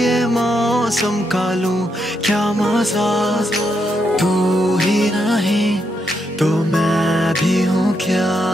ये मौसम का लूं क्या मजा। तू ही नहीं तो मैं भी हूँ क्या।